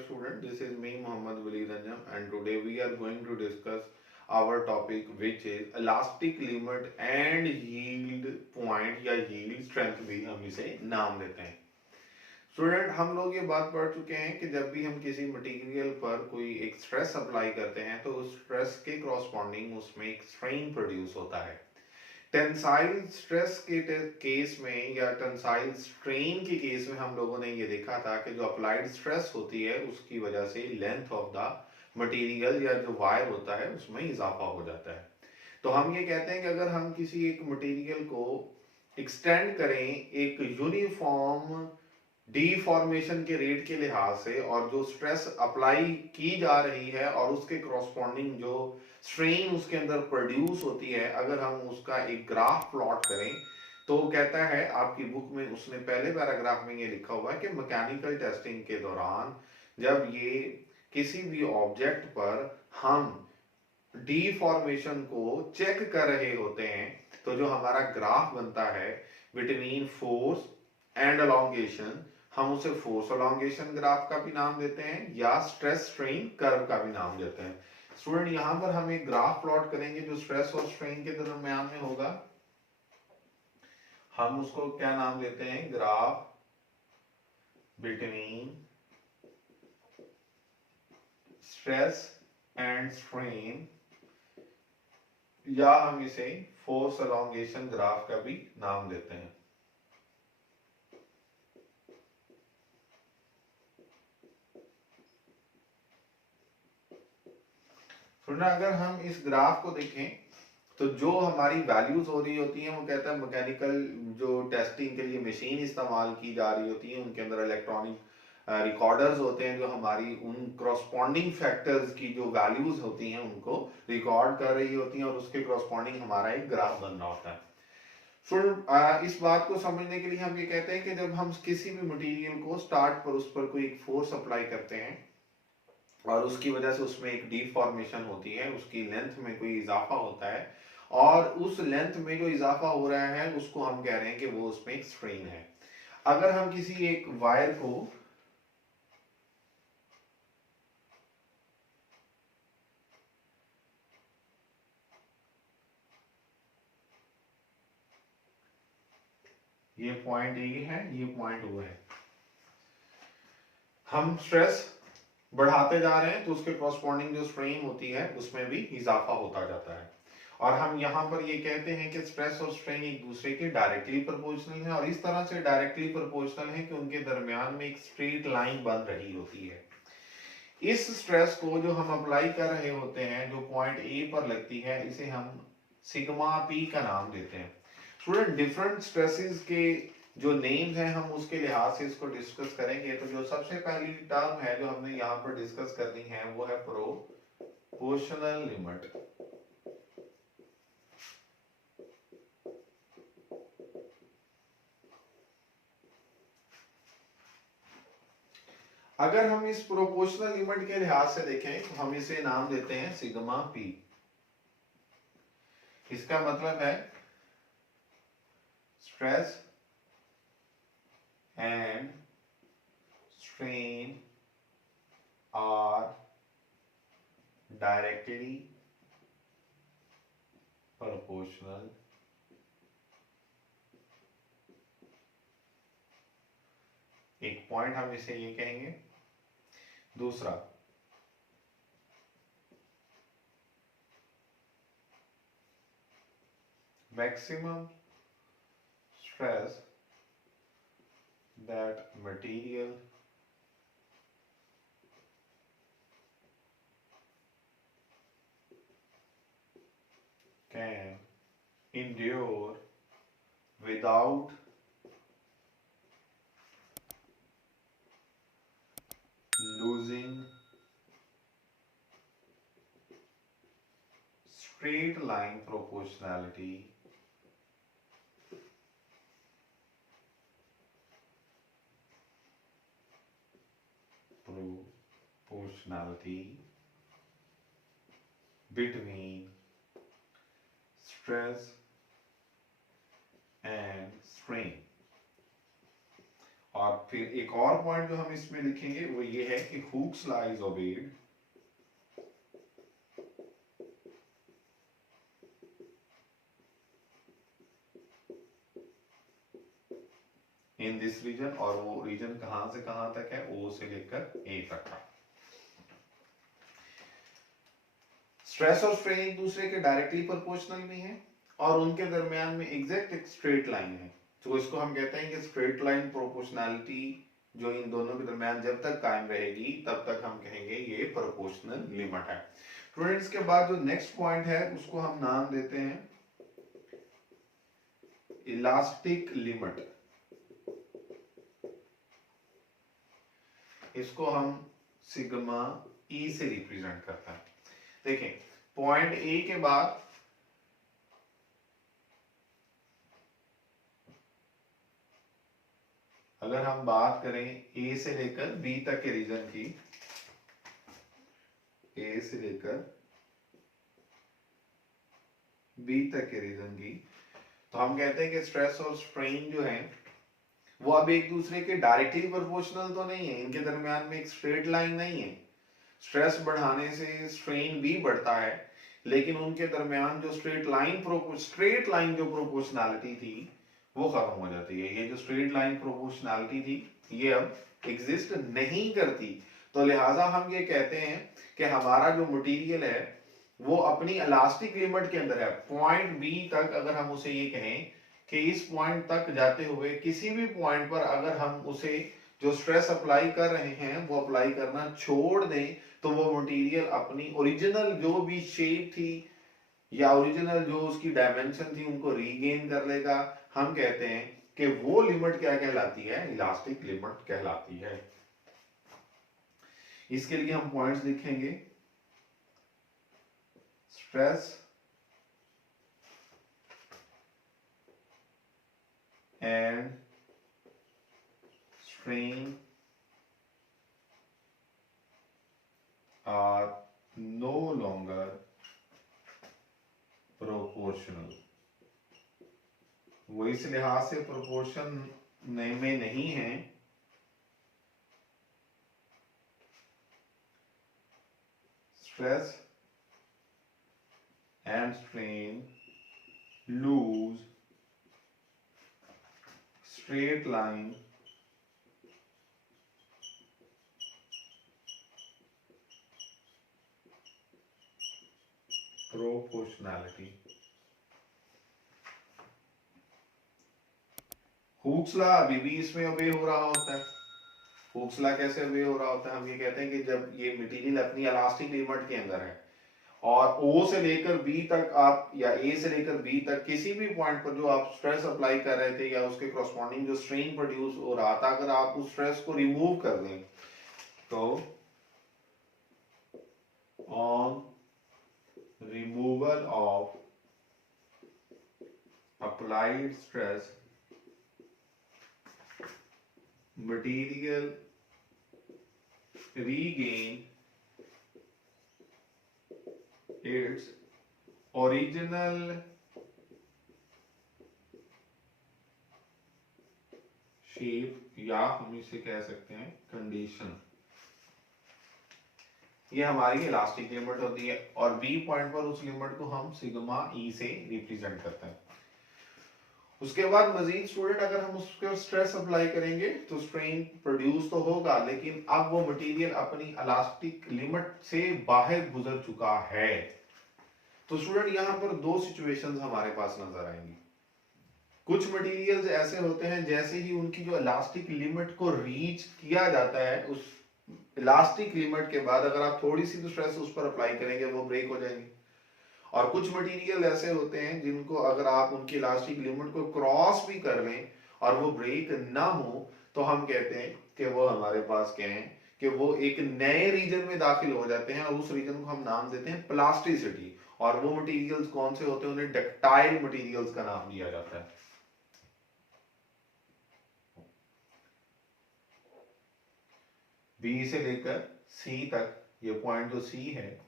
dear student. This is me, Mohammad Wali Ranjam, and today we are going to discuss our topic, which is elastic limit and yield point या yield strength भी हम इसे नाम देते हैं. Student, हम लोग ये बात पढ़ चुके हैं कि जब भी हम किसी मटेरियल पर कोई एक स्ट्रेस अप्लाई करते हैं तो उस स्ट्रेस के कॉरस्पॉन्डिंग उसमें एक स्ट्रेन प्रोड्यूस होता है. टेंसाइल स्ट्रेस के केस में या टेंसाइल स्ट्रेन के केस में हम लोगों ने ये देखा था कि जो अप्लाइड स्ट्रेस होती है उसकी वजह से लेंथ ऑफ द मटेरियल या जो वायर होता है उसमें इजाफा हो जाता है. तो हम ये कहते हैं कि अगर हम किसी एक मटेरियल को एक्सटेंड करें एक यूनिफॉर्म डीफॉर्मेशन के रेट के लिहाज से और जो स्ट्रेस अप्लाई की जा रही है और उसके कॉरस्पॉन्डिंग जो स्ट्रेन उसके अंदर प्रोड्यूस होती है, अगर हम उसका एक ग्राफ प्लॉट करें तो कहता है, आपकी बुक में उसने पहले पैराग्राफ में ये लिखा हुआ है कि मैकेनिकल टेस्टिंग के दौरान जब ये किसी भी ऑब्जेक्ट पर हम डीफॉर्मेशन को चेक कर रहे होते हैं तो जो हमारा ग्राफ बनता है बिटवीन फोर्स एंड अलोंगेशन, हम उसे फोर्स अलोंगेशन ग्राफ का भी नाम देते हैं या स्ट्रेस स्ट्रेन कर्व का भी नाम देते हैं. स्टूडेंट, यहां पर हम एक ग्राफ प्लॉट करेंगे जो स्ट्रेस और स्ट्रेन के दरमियान में होगा. हम उसको क्या नाम देते हैं? Graph between stress and strain, या हम इसे फोर्स अलोंगेशन ग्राफ का भी नाम देते हैं. अगर हम इस ग्राफ को देखें तो जो हमारी वैल्यूज हो रही होती हैं वो कहता है मैकेनिकल जो टेस्टिंग के लिए मशीन इस्तेमाल की जा रही होती है उनके अंदर इलेक्ट्रॉनिक रिकॉर्डर्स होते हैं जो हमारी उन करस्पॉन्डिंग फैक्टर्स की जो वैल्यूज होती हैं उनको रिकॉर्ड कर रही होती हैं और उसके करस्पॉन्डिंग हमारा एक ग्राफ बन रहा होता है. फिर इस बात को समझने के लिए हम ये कहते हैं कि जब हम किसी भी मटेरियल को स्टार्ट पर उस पर कोई एक फोर्स अप्लाई करते हैं और उसकी वजह से उसमें एक डीफॉर्मेशन होती है, उसकी लेंथ में कोई इजाफा होता है और उस लेंथ में जो इजाफा हो रहा है उसको हम कह रहे हैं कि वो उसमें एक स्ट्रेन है. अगर हम किसी एक वायर को ये पॉइंट ए है, ये पॉइंट ओ है, हम स्ट्रेस बढ़ाते जा रहे हैं तो उसके कॉरस्पॉन्डिंग जो स्ट्रेन होती है उसमें भी इजाफा होता जाता है. और हम यहां पर ये कहते हैं कि स्ट्रेस और स्ट्रेन एक दूसरे के डायरेक्टली प्रोपोर्शनल है और इस तरह से डायरेक्टली प्रोपोर्शनल है कि उनके दरमियान में एक स्ट्रेट लाइन बन रही होती है. इस स्ट्रेस को जो हम अप्लाई कर रहे होते हैं जो पॉइंट ए पर लगती है इसे हम सिग्मा पी का नाम देते हैं. स्टूडेंट, डिफरेंट स्ट्रेसेस के जो नेम्स हैं हम उसके लिहाज से इसको डिस्कस करेंगे. तो जो सबसे पहली टर्म है जो हमने यहाँ पर डिस्कस करनी है वो है प्रोपोर्शनल लिमिट. अगर हम इस प्रोपोर्शनल लिमिट के लिहाज से देखें तो हम इसे नाम देते हैं सिग्मा पी. इसका मतलब है stress and strain are directly proportional. एक पॉइंट हम इसे ये कहेंगे. दूसरा, maximum stress that material can endure without losing straight line proportionality between stress and strain. और फिर एक और पॉइंट जो हम इसमें लिखेंगे वो ये है कि Hooke's law is obeyed in this region, और वो रीजन कहां से कहां तक है, ओ से लेकर ए तक का। स्ट्रेस और स्ट्रेन एक दूसरे के डायरेक्टली प्रोपोर्शनल भी हैं और उनके दरमियान में एग्जैक्ट एक स्ट्रेट लाइन है, तो इसको हम कहते हैं कि स्ट्रेट लाइन प्रोपोर्शनैलिटी जो इन दोनों के दरमियान जब तक कायम रहेगी तब तक हम कहेंगे ये प्रोपोर्शनल लिमिट है। स्टूडेंट्स, के बाद जो नेक्स्ट पॉइंट है उसको हम नाम देते हैं इलास्टिक लिमिट। इसको हम सिग्मा ई से रिप्रेजेंट करते हैं। देखें, पॉइंट ए के बाद अगर हम बात करें ए से लेकर बी तक के रीजन की, ए से लेकर बी तक के रीजन की, तो हम कहते हैं कि स्ट्रेस और स्ट्रेन जो है वो अब एक दूसरे के डायरेक्टली प्रोपोर्शनल तो नहीं है, इनके दरमियान में एक स्ट्रेट लाइन नहीं है। स्ट्रेस बढ़ाने से स्ट्रेन भी बढ़ता है, लेकिन उनके दरमियान जो स्ट्रेट लाइन जो प्रोपोर्शनैलिटी थी वो खत्म हो जाती है। ये जो स्ट्रेट लाइन प्रोपोर्शनैलिटी थी ये अब एग्जिस्ट नहीं करती, तो लिहाजा हम ये कहते हैं कि हमारा जो मटेरियल है वो अपनी इलास्टिक लिमिट के अंदर है। पॉइंट बी तक अगर हम उसे ये कहें कि इस पॉइंट तक जाते हुए किसी भी पॉइंट पर अगर हम उसे जो स्ट्रेस अप्लाई कर रहे हैं वो अप्लाई करना छोड़ दें, तो वो मटेरियल अपनी ओरिजिनल जो भी शेप थी या ओरिजिनल जो उसकी डायमेंशन थी उनको रीगेन कर लेगा। हम कहते हैं कि वो लिमिट क्या कहलाती है, इलास्टिक लिमिट कहलाती है। इसके लिए हम पॉइंट्स लिखेंगे, stress and strain are no longer proportional। वो इस लिहाज से प्रोपोर्शन में नहीं है stress and strain lose straight line proportionality। Hooke's law अभी भी इसमें ओबे हो रहा होता है। हुक्स लॉ कैसे ओबे हो रहा होता है, हम ये कहते हैं कि जब ये मटेरियल अपनी इलास्टिक लिमिट के अंदर है और O से लेकर B तक आप या A से लेकर B तक किसी भी पॉइंट पर जो आप स्ट्रेस अप्लाई कर रहे थे या उसके कॉरस्पॉन्डिंग जो स्ट्रेन प्रोड्यूस हो रहा था, अगर आप उस स्ट्रेस को रिमूव कर दें तो on removal of applied stress material regain its original shape, या हम इसे कह सकते हैं कंडीशन। ये हमारी इलास्टिक लिमिट होती है और बी पॉइंट पर उस लिमिट को हम सिग्मा ई से रिप्रेजेंट करते हैं। उसके बाद मजीद स्टूडेंट अगर हम उसके स्ट्रेस अप्लाई करेंगे तो स्ट्रेन प्रोड्यूस तो होगा, लेकिन अब वो मटेरियल अपनी इलास्टिक लिमिट से बाहर गुजर चुका है। तो स्टूडेंट यहाँ पर दो सिचुएशंस हमारे पास नजर आएंगी। कुछ मटेरियल्स ऐसे होते हैं जैसे ही उनकी जो इलास्टिक लिमिट को रीच किया जाता है, उस इलास्टिक लिमिट के बाद अगर आप थोड़ी सी स्ट्रेस उस पर अप्लाई करेंगे वो ब्रेक हो जाएंगे। और कुछ मटेरियल ऐसे होते हैं जिनको अगर आप उनकी इलास्टिक लिमिट को क्रॉस भी कर लें और वो ब्रेक ना हो, तो हम कहते हैं कि वो हमारे पास क्या है कि वो एक नए रीजन में दाखिल हो जाते हैं और उस रीजन को हम नाम देते हैं प्लास्टिसिटी। और वो मटेरियल्स कौन से होते हैं, उन्हें डक्टाइल मटेरियल्स का नाम दिया जाता है। बी से लेकर सी तक ये पॉइंट जो सी है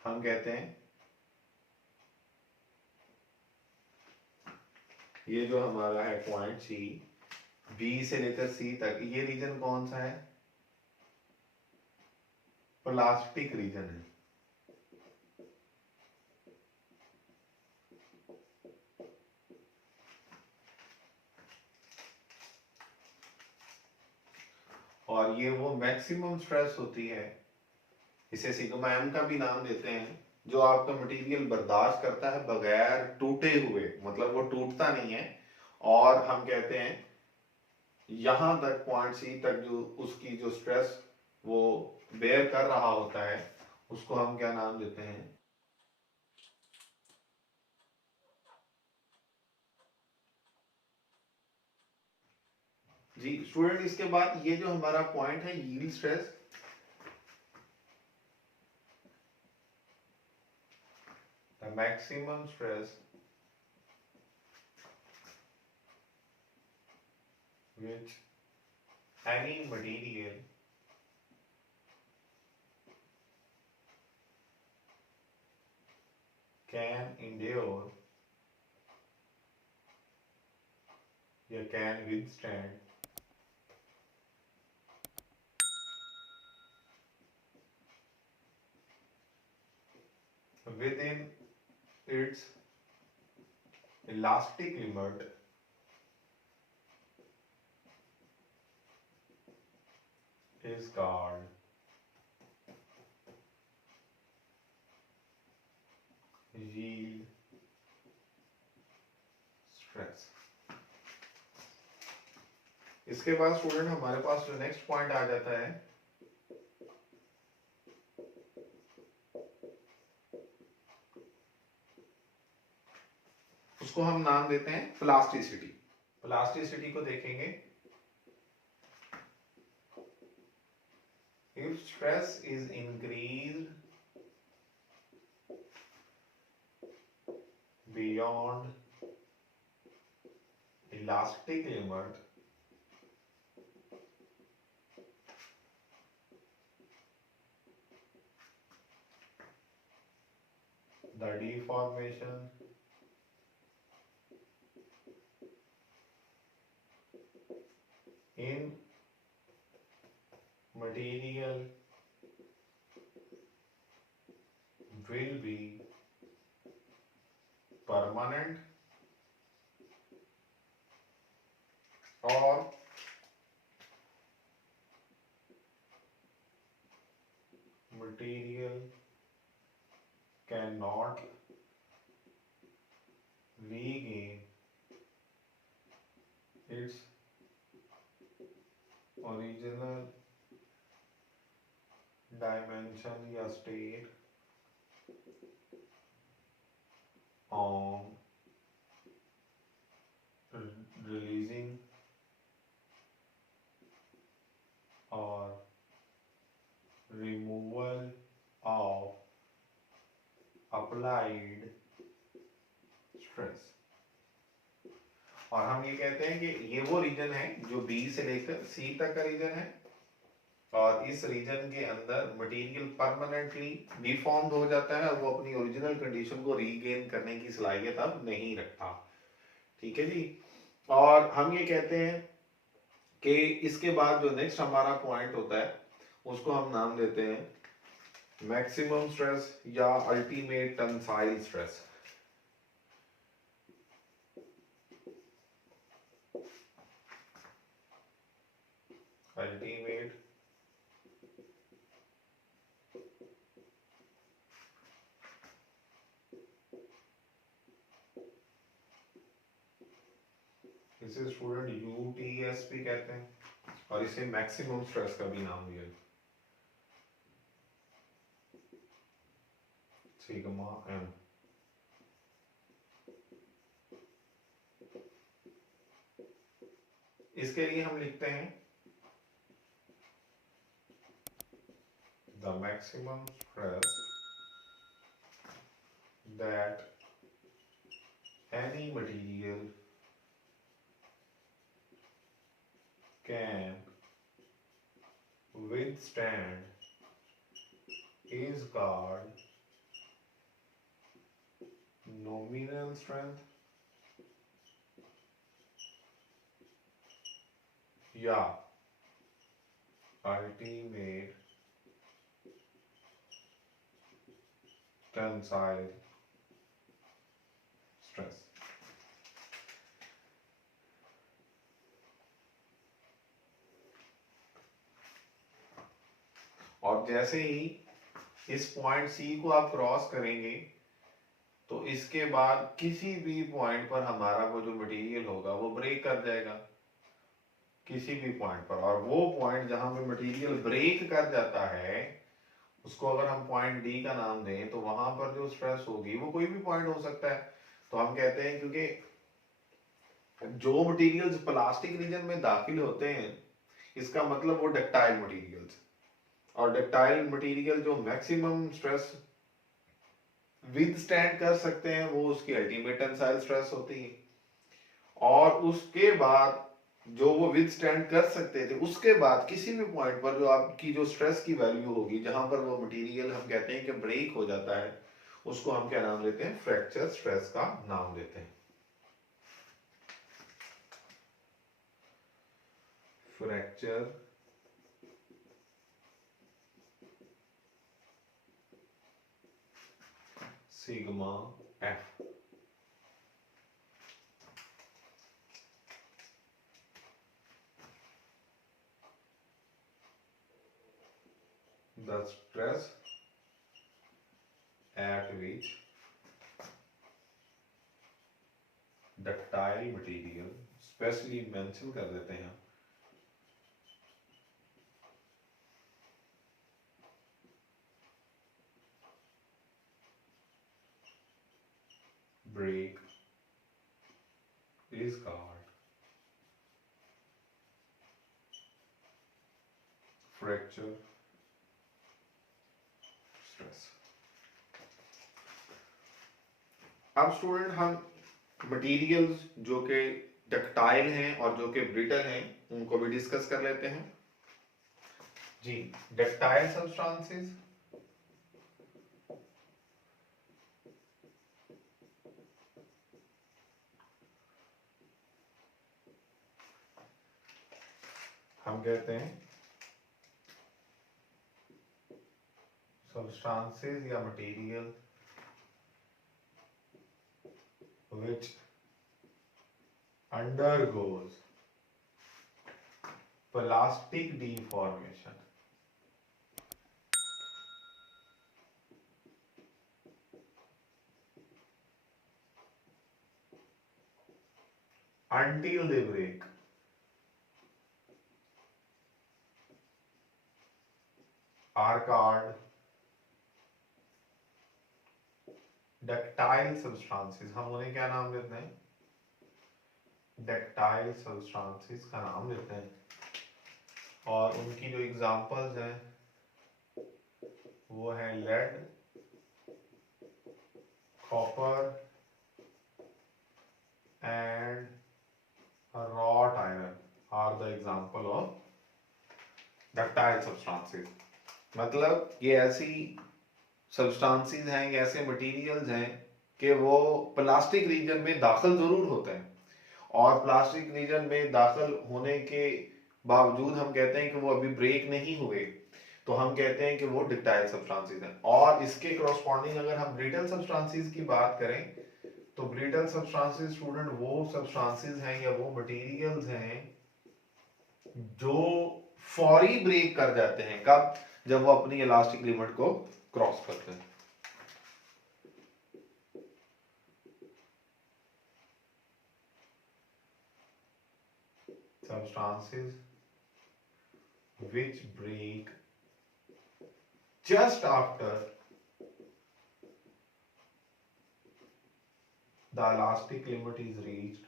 हम कहते हैं ये जो हमारा है पॉइंट सी, बी से लेकर सी तक ये रीजन कौन सा है? प्लास्टिक रीजन है। और ये वो मैक्सिमम स्ट्रेस होती है, इसे सिग्मा एम का भी नाम देते हैं, जो आपका मटेरियल बर्दाश्त करता है बगैर टूटे हुए, मतलब वो टूटता नहीं है। और हम कहते हैं यहां तक पॉइंट सी तक जो उसकी जो स्ट्रेस वो बेयर कर रहा होता है, उसको हम क्या नाम देते हैं? जी स्टूडेंट, इसके बाद ये जो हमारा पॉइंट है yield stress, the maximum stress which any material can endure या can withstand within its elastic limit is called yield stress। इसके बाद स्टूडेंट हमारे पास जो नेक्स्ट पॉइंट आ जाता है, उसको हम नाम देते हैं प्लास्टिसिटी। प्लास्टिसिटी को देखेंगे, if stress is increased beyond elastic limit, the deformation in material will be permanent or material cannot regain its original dimension या state on releasing or removal of applied stress। और हम ये कहते हैं कि ये वो रीजन है जो बी से लेकर सी तक का रीजन है, और इस रीजन के अंदर मटेरियल परमानेंटली डिफॉर्म्ड हो जाता है और वो अपनी ओरिजिनल कंडीशन को रीगेन करने की सलाहियत अब नहीं रखता। ठीक है जी। और हम ये कहते हैं कि इसके बाद जो नेक्स्ट हमारा पॉइंट होता है उसको हम नाम देते हैं मैक्सिमम स्ट्रेस या अल्टीमेट टेंसाइल स्ट्रेस। अल्टीमेट इसे स्टूडेंट यूटीएस भी कहते हैं, और इसे मैक्सिमम स्ट्रेस का भी नाम दिया सिग्मा एम। इसके लिए हम लिखते हैं the maximum stress that any material can withstand is called nominal strength या अल्टीमेट टेंसाइल स्ट्रेस। और जैसे ही इस पॉइंट सी को आप क्रॉस करेंगे तो इसके बाद किसी भी पॉइंट पर हमारा वो जो मटेरियल होगा वो ब्रेक कर जाएगा, किसी भी पॉइंट पर। और वो पॉइंट जहां पे मटेरियल ब्रेक कर जाता है उसको अगर हम पॉइंट डी का नाम दें तो वहां पर जो स्ट्रेस होगी वो कोई भी पॉइंट हो सकता है। तो हम कहते हैं क्योंकि जो मटेरियल्स प्लास्टिक रीजन में दाखिल होते हैं इसका मतलब वो डक्टाइल मटेरियल्स, और डक्टाइल मटेरियल जो मैक्सिमम स्ट्रेस विद स्टैंड कर सकते हैं वो उसकी अल्टीमेट टेंसाइल स्ट्रेस होती है। और उसके बाद जो वो विद स्टैंड कर सकते थे उसके बाद किसी भी पॉइंट पर जो आपकी जो स्ट्रेस की वैल्यू होगी जहां पर वो मटेरियल हम कहते हैं कि ब्रेक हो जाता है उसको हम क्या नाम देते हैं, फ्रैक्चर स्ट्रेस का नाम देते हैं। Fracture sigma F. The stress at which ductile material, specially mention कर देते हैं, break is called fracture stress। अब स्टूडेंट हम मटेरियल्स जो कि डक्टाइल हैं और जो कि ब्रिटल हैं उनको भी डिस्कस कर लेते हैं जी। डक्टाइल सब्सटेंसेस हम कहते हैं substances या material which undergoes plastic deformation until they break are called ductile substances. हम उन्हें क्या नाम देते हैं, डक्टाइल सब्सटेंसेस का नाम देते हैं। और उनकी जो एग्जांपल्स हैं वो है lead, copper and wrought iron are the example of ductile substances. मतलब ये ऐसी सब्सटेंसेस हैं, ये ऐसे मटेरियल्स हैं कि वो प्लास्टिक रीजन में दाखिल जरूर होते हैं और प्लास्टिक रीजन में दाखिल होने के बावजूद हम कहते हैं कि वो अभी ब्रेक नहीं हुए, तो हम कहते हैं कि वो डक्टाइल सब्सटेंसेस हैं। और इसके करस्पॉन्डिंग अगर हम ब्रिटल सब्सटेंसेस की बात करें तो ब्रिटल सब्सटेंसेस स्टूडेंट वो सब्सटेंसेस हैं या वो मटेरियल्स हैं जो फौरी ब्रेक कर जाते हैं। कब? जब वो अपनी इलास्टिक लिमिट को क्रॉस करते हैं। Substances which break just after the elastic limit is reached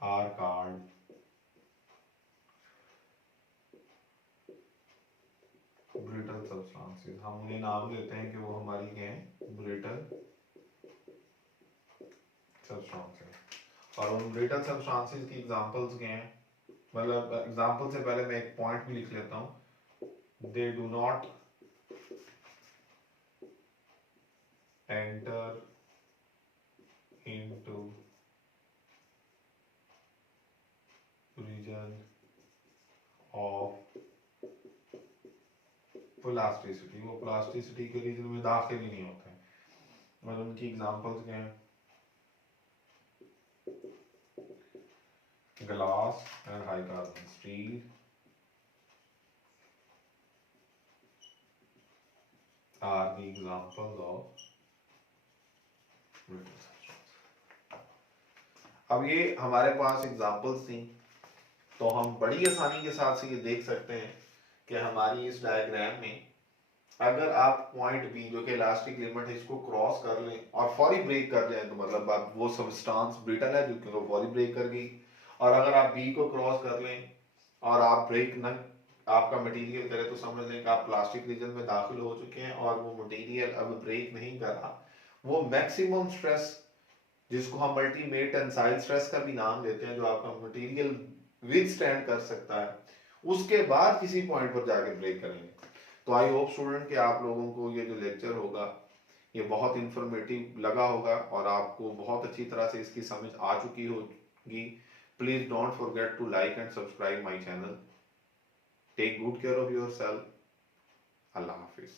are called brittle substances। हम उन्हें नाम देते हैं कि वो हमारी क्या है, brittle substances। और उन brittle substances की एग्जांपल्स क्या हैं, मतलब एग्जांपल से पहले मैं एक पॉइंट भी लिख लेता हूं। they do not enter into region of plasticity, वो प्लास्टिसिटी के रीजन में दाखिल ही नहीं होते हैं। और उनकी एग्जांपल्स क्या हैं? Glass and high carbon steel are the examples of brittle substances। अब ये हमारे पास एग्जांपल्स थी, तो हम बड़ी आसानी के साथ से ये देख सकते हैं कि हमारी इस डायग्राम में अगर आप पॉइंट बी जो कि इलास्टिक लिमिट है इसको क्रॉस कर लें और फौरी ब्रेक कर जाए, तो मतलब आप वो सब्सटेंस ब्रिटल है जो कि वो फौरी ब्रेक कर गई। और अगर आप बी को क्रॉस कर लें और आप ब्रेक न आपका मटेरियल करे, तो समझ लें कि आप प्लास्टिक रीजन में दाखिल हो चुके हैं और वो मटेरियल अब ब्रेक नहीं कर रहा। वो मैक्सिमम स्ट्रेस जिसको हम अल्टीमेट टेंसाइल स्ट्रेस का भी नाम देते हैं, जो आपका मटेरियल विथस्टैंड कर सकता है, उसके बाद किसी पॉइंट पर जाके ब्रेक करेंगे। तो आई होप स्टूडेंट कि आप लोगों को ये जो लेक्चर होगा ये बहुत इंफॉर्मेटिव लगा होगा और आपको बहुत अच्छी तरह से इसकी समझ आ चुकी होगी। Please don't forget to like and subscribe my channel. Take good care of yourself. अल्लाह हाफिज।